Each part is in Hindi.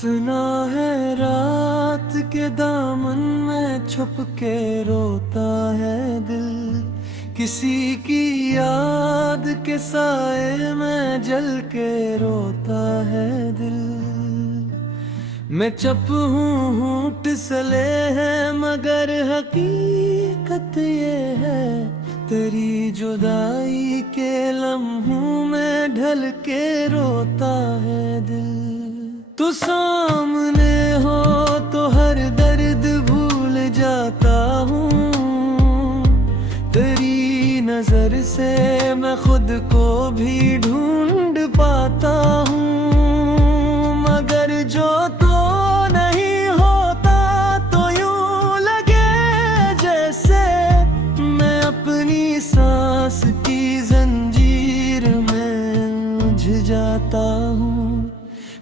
हंसना है रात के दामन में छुप के रोता है दिल, किसी की याद के साए में जल के रोता है दिल। मैं चुप हूँ होंठ सले हैं मगर हकीकत ये है, तेरी जुदाई के लम्हों में ढल के रोता है दिल। तू सामने हो तो हर दर्द भूल जाता हूँ, तेरी नजर से मैं खुद को भी ढूंढ पाता हूँ। मगर जो तो नहीं होता तो यूं लगे जैसे मैं अपनी सांस की जंजीर में उलझ जाता हूँ।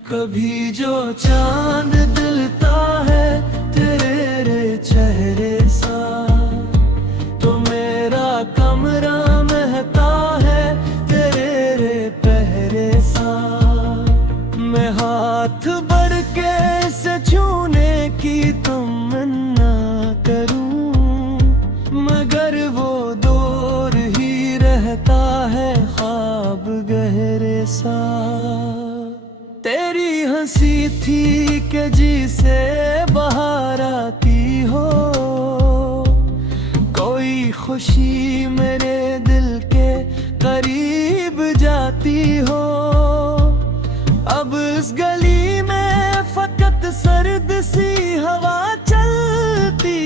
कभी जो चांद दिलता है तेरे चेहरे सा, तो मेरा कमरा महता है तेरे पहरे सा। मैं हाथ बढ़ के से छूने की तमन्ना करूं, मगर वो दूर ही रहता है ख्वाब गहरे सा। तेरी हंसी थी कि जिसे बाहर आती हो, कोई खुशी मेरे दिल के करीब जाती हो। अब इस गली में फकत सर्द सी हवा चलती,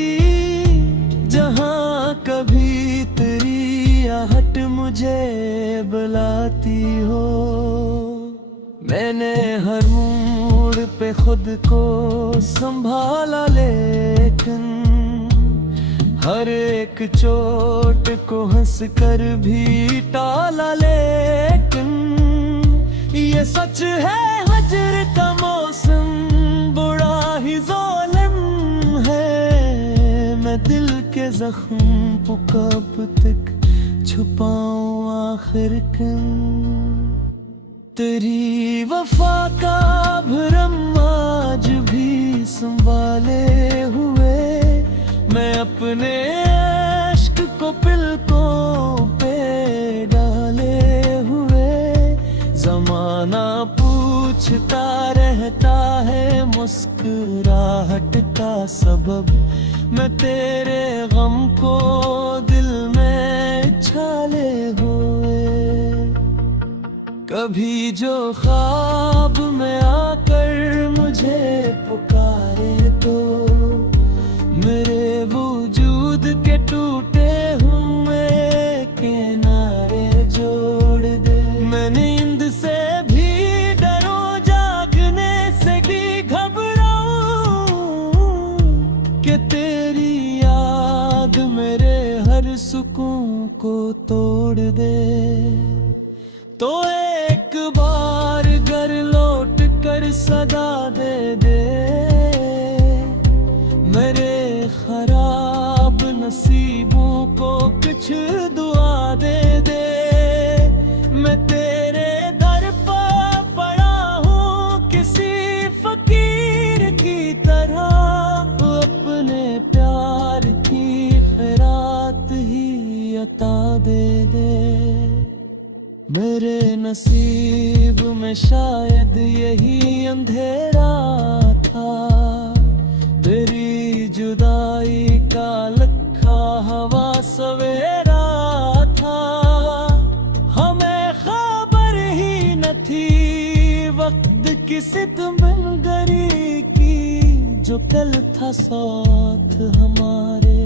जहाँ कभी तेरी आहट मुझे बुलाती हो। मैंने हर मोड़ पे खुद को संभाला, लेकिन हर एक चोट को हंस कर भी टाला। लेकिन ये सच है हजर का मौसम बुरा ही ज़ालिम है, मैं दिल के जख्म को कब तक छुपाऊं आखिर क्यों। तेरी वफा का भरम आज भी संभाले हुए, मैं अपने इश्क को पिलकों पे डाले हुए। जमाना पूछता रहता है मुस्कुराहट का सबब, मैं तेरे गम को दिल में छाले हुए। कभी जो ख्वाब में आकर मुझे पुकारे तो मेरे वजूद के टूटे हुए किनारे जोड़ दे। मैं नींद से भी डरूं, जागने से भी घबराऊं, कि तेरी याद मेरे हर सुकून को तोड़ दे। तो एक बार घर लौट कर सदा दे दे, मेरे खराब नसीबों को कुछ दुआ दे दे। मैं तेरे दर पर पड़ा हूँ किसी फकीर की तरह, अपने प्यार की खैरात ही अता दे दे। मेरे नसीब में शायद यही अंधेरा था, तेरी जुदाई का लखा हवा सवेरा था। हमें खबर ही न थी वक्त की सितमगरी की, जो कल था साथ हमारे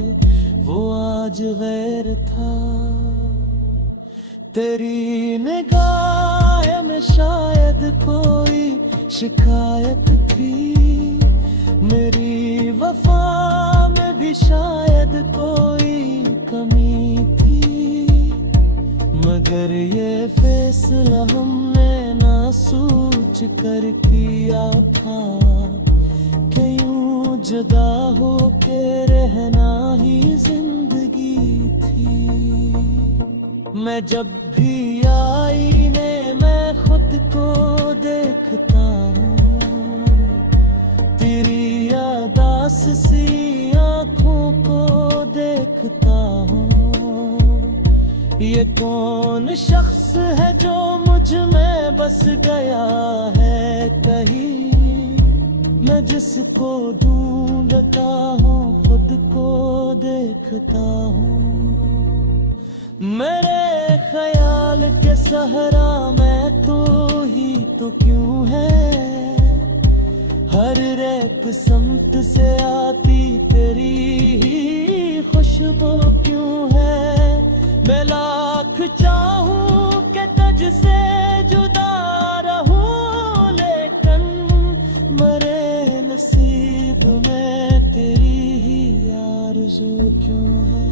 वो आज गैर था। तेरी निगाह में शायद कोई शिकायत थी, मेरी वफा में भी शायद कोई कमी थी। मगर ये फैसला हमने ना सोच कर किया था, कि यूं जुदा हो के रहना ही जिंदगी थी। मैं जब भी आईने में खुद को देखता हूँ, प्यास सी आँखों को देखता हूँ। ये कौन शख्स है जो मुझ में बस गया है कहीं। मैं जिसको ढूंढता हूँ खुद को देखता हूँ। मेरे ख्याल के सहरा में तो ही तो क्यों है। हर एक समत से आती तेरी ही खुशबू क्यों है। मैं लाख चाहूं कि तुझसे जुदा रहूं, लेकिन मरे नसीब में तेरी ही आरज़ू क्यों है।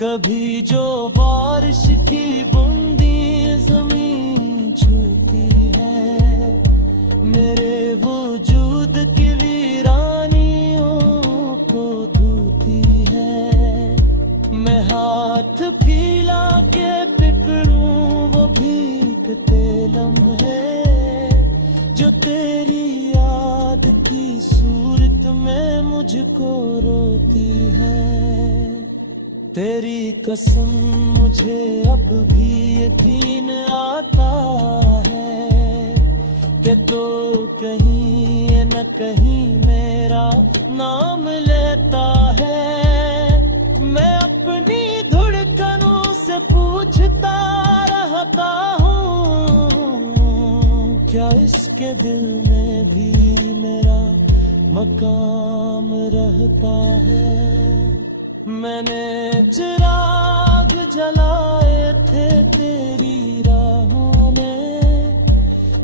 कभी जो बारिश की बूंदी ज़मीन छूती है, मेरे वजूद की वीरानियों को धोती है। मैं हाथ फैला के पकड़ूं वो भीगते लम्हे जो तेरी याद की सूरत में मुझको रोती है। तेरी कसम मुझे अब भी यकीन आता है कि तो कहीं न कहीं मेरा नाम लेता है। मैं अपनी धड़कनों से पूछता रहता हूँ, क्या इसके दिल में भी मेरा मकाम रहता है। मैंने चिराग जलाए थे तेरी राहों में,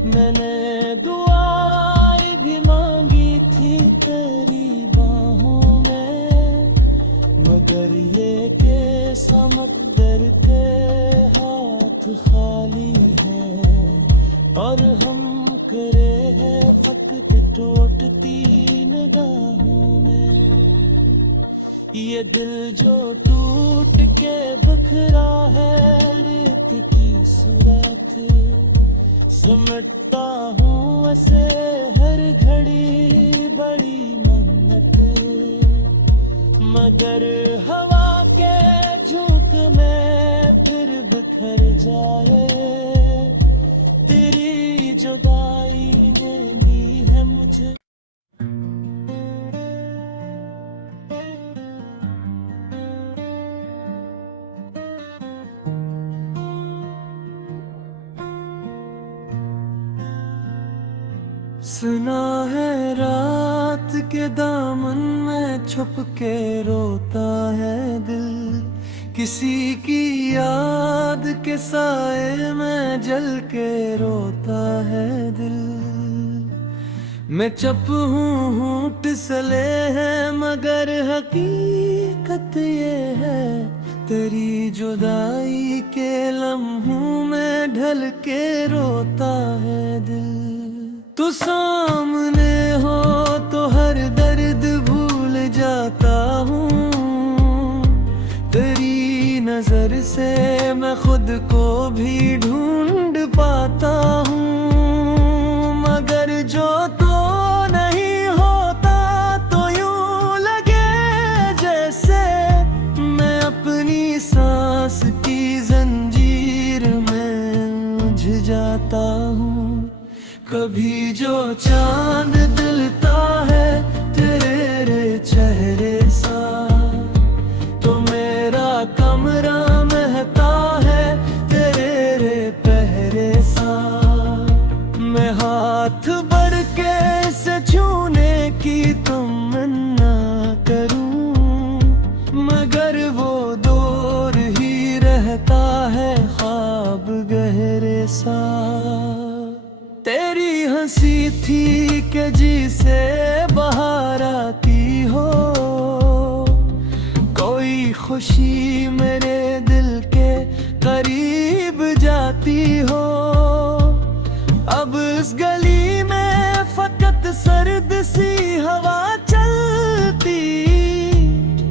मैंने दुआएं भी मांगी थी तेरी बाहों में, मगर ये के समंदर के हाथ खाली है और हम करे हैं फकत टूटती निगाहों में। ये दिल जो टूट के बखरा है रेत की सूरत, समझता हूँ ऐसे हर घड़ी बड़ी मन्नत, मगर हवा के झोंके में फिर बिखर जाए। तेरी जुदाई ने दी है मुझे सुना है रात के दामन में छुप के रोता है दिल, किसी की याद के साए में जल के रोता है दिल। मैं चुप हूँ होंठ सले हैं मगर हकीकत ये है, तेरी जुदाई के लम्हों में ढल के रोता है दिल। तू सामने हो तो हर दर्द भूल जाता हूँ, तेरी नजर से मैं खुद को भी ढूंढ पाता हूँ। मगर जो तो नहीं होता तो यूं लगे जैसे मैं अपनी सांस की जंजीर में उलझ जाता हूँ। कभी जो चांद दिलता है तेरे रे चेहरे सा, तो मेरा कमरा महता है तेरे रे पहरे सा। मैं हाथ बढ़ के से छूने की तमन्ना करूं, मगर वो दूर ही रहता है ख्वाब गहरे सा। तेरी हंसी थी कि जिसे बाहर आती हो, कोई खुशी मेरे दिल के करीब जाती हो। अब इस गली में फकत सर्द सी हवा चलती,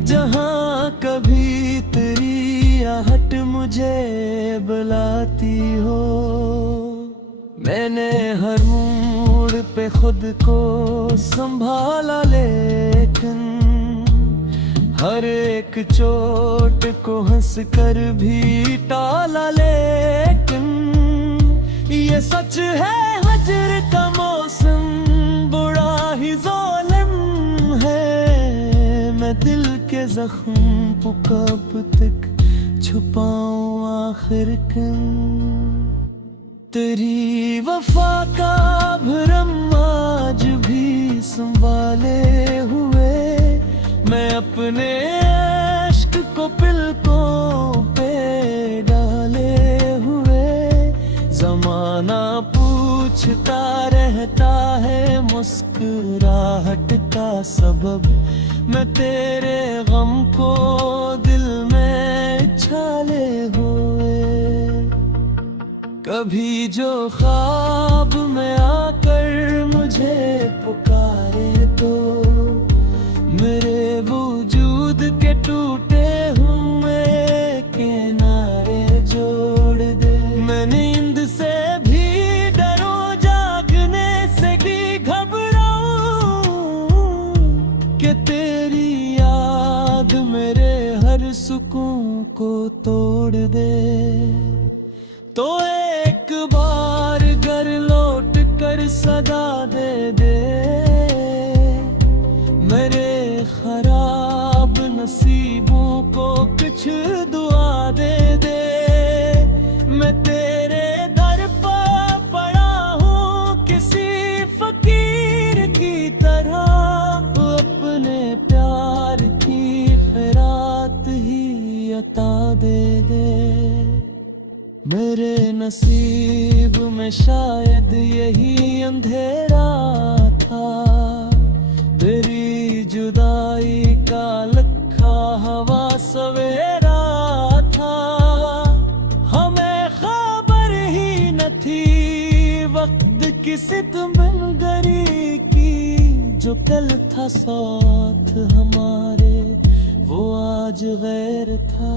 जहाँ कभी तेरी आहट मुझे बुलाती हो। मैंने हर मोड़ पे पे खुद को संभाला, लेकिन हर एक चोट को हंस कर भी टाला। लेकिन ये सच है हजर का मौसम बुरा ही ज़ालिम है। मैं दिल के जख्म को कब तक छुपाऊं आखिर कम। तेरी वफा का भरम आज भी संभाले हुए, मैं अपने इश्क को पिलकों पे डाले हुए। जमाना पूछता रहता है मुस्कुराहट का सबब, मैं तेरे गम को दिल में छाले हुए। कभी जो ख्वाब में आकर मुझे पुकारे तो मेरे वजूद के टूटे हुए किनारे जोड़ दे। मैं नींद से भी डरूं, जागने से भी घबराऊं कि तेरी याद मेरे हर सुकून को तोड़ दे। तो एक बार घर लौट कर सदा दे दे, मेरे खराब नसीबों को कुछ दुआ दे दे। मैं तेरे दर पर पड़ा हूँ किसी फकीर की तरह, अपने प्यार की खैरात ही अता दे दे। मेरे नसीब में शायद यही अंधेरा था, तेरी जुदाई का लखा हवा सवेरा था। हमें खबर ही न थी वक्त की सितमगरी की, जो कल था साथ हमारे वो आज गैर था।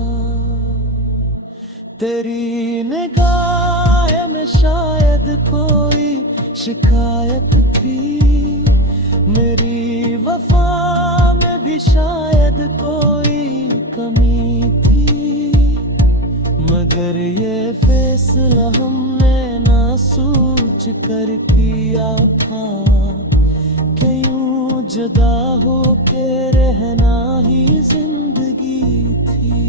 तेरी निगाह में शायद कोई शिकायत थी, मेरी वफा में भी शायद कोई कमी थी। मगर ये फैसला हमने ना सोच कर किया था कि यूं जुदा हो के रहना ही जिंदगी थी।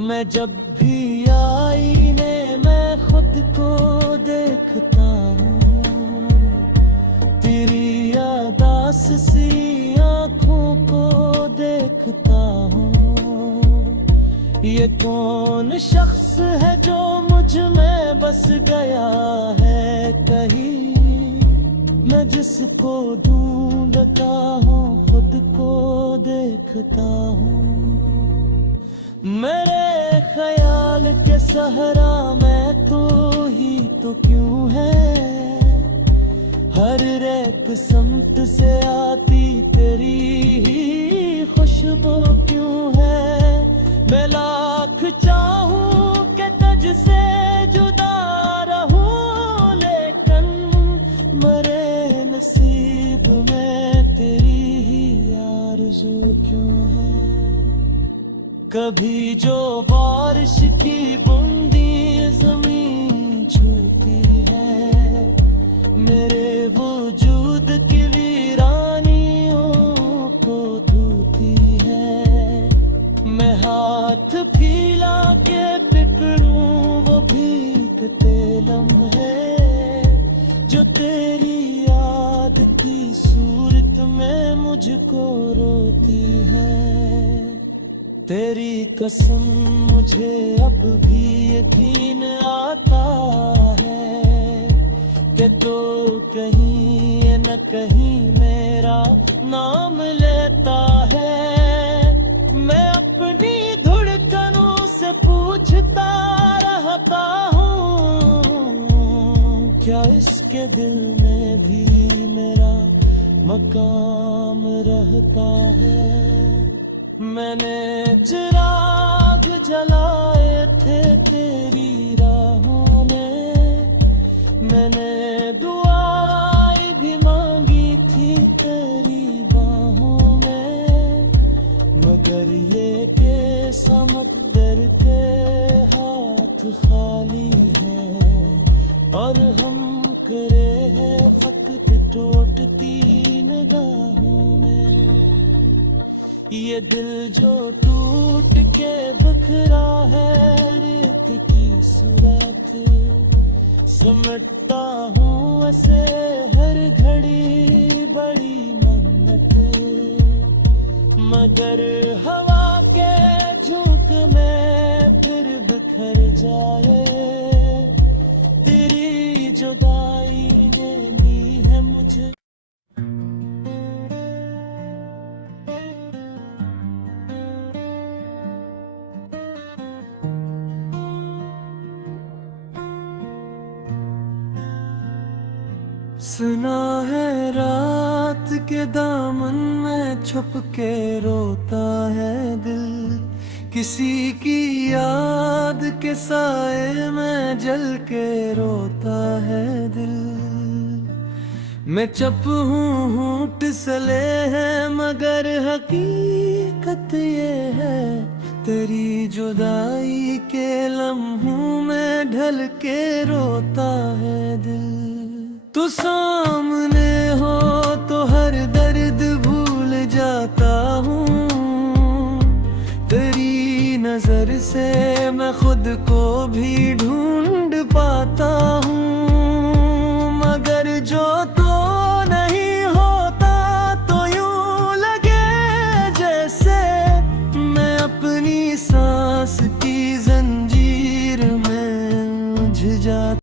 मैं जब भी आईने में खुद को देखता हूँ, तेरी यादास सी आँखों को देखता हूँ। ये कौन शख्स है जो मुझ में बस गया है कहीं, मैं जिसको ढूंढता हूँ खुद को देखता हूँ। मेरे ख्याल के सहरा में तो ही तो क्यों है, हर एक समत से आती तेरी ही खुशबू क्यों है। मैं लाख चाहूं कि तुझसे जुदा रहूं, लेकिन मेरे नसीब में तेरी ही आरज़ू क्यों है। कभी जो बारिश की बूंदी ज़मीन छूती है, मेरे वजूद की वीरानियों को धोती है। मैं हाथ फैला के पकड़ूं वो भीगते लम्हे, जो तेरी याद की सूरत में मुझको रोती है। तेरी कसम मुझे अब भी यकीन आता है कि तो कहीं न कहीं मेरा नाम लेता है। मैं अपनी धड़कनों से पूछता रहता हूँ, क्या इसके दिल में भी मेरा मकाम रहता है। मैंने चिराग जलाए थे तेरी राहों में, मैंने दुआ खाली है और हम करे हैं फकत टूटती निगाहों में। ये दिल जो टूट के बखरा है रेत की सूरत, समटता हूँ ऐसे हर घड़ी बड़ी मन्नत, मगर हवा के झोंके में फिर बिखर जाए। तेरी जुदाई ने दी है मुझे। सुना है रात के दामन में छुप के रोता है दिल, किसी की याद के साए में जल के रोता है दिल। मैं चुप हूँ होंठ सले हैं मगर हकीकत ये है, तेरी जुदाई के लम्हों में ढल के रोता है दिल। तू सामने हो तो हर दर्द भूल जाता हूँ, तेरी नजर से मैं खुद को भी ढूंढ